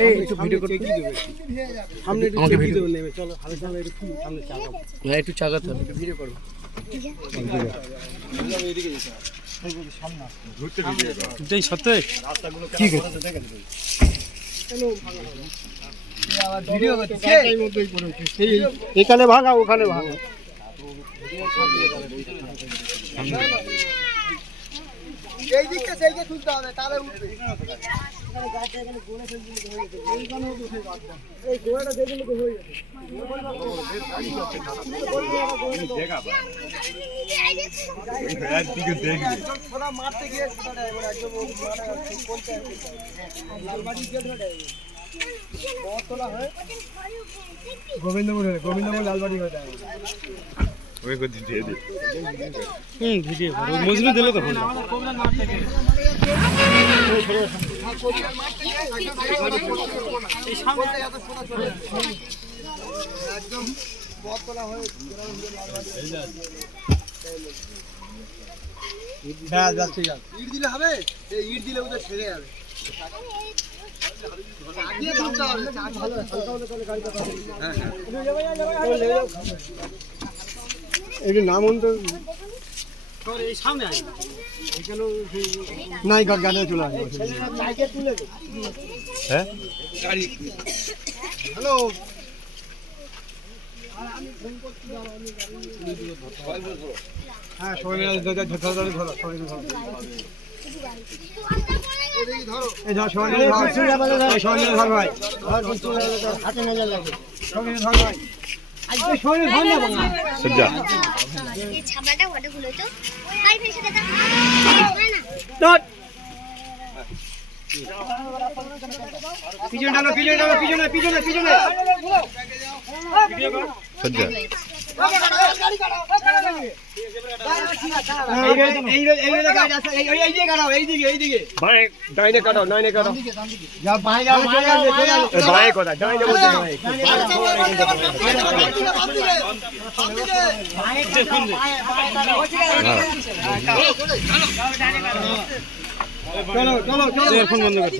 এই একটু ভিডিও করতে সামনে আমাকে ভিডিও নেবে চলো হালকা হালকা একটু সামনে চাগাবো হ্যাঁ একটু চাগাতে হবে ভিডিও করব এটাই সত্যি ঠিক আছে ভিডিও করছে এখানে ভাগা ওখানে ভাগা এই দিকটা সেইকে তুলতে হবে তাহলে উঠবে এই গোড়াটা দেখলে তো হয়ে যাবে থোড়া মারতে গিয়ে একদম গোবিন্দপুর লালবাড়ি হয়ে যায় ভিডিও মজনু দিলে তখন একদম বতলা হয়ে ইট দিলে হবে ইট দিলে ওদের ছেড়ে যাবে একটু নাম তো সামনে নাই গাড়ি চলে আসবে হ্যাঁ হ্যালো হ্যাঁ সবাই মিলে ধরো সবাই মিলে ধরো এই ধর সবাই মিলে ধর সবাই মিলে ধর ভাই হাতে নজর লাগে সবাই মিলে ধর ভাই আজকে সবাই মিলে ধর না বাবা সজ্জা এই ছাবাটা ওটা খুলে তো বাড়ি ফেসে দে না ডট পিছনে টানো পিছনে সজ্জা এইদিকে ডাইনে কাটাও যা বাঁয়ে যাও বাঁয়ে কথা ডাইনে বলতে চলো ফোন বন্ধ করতে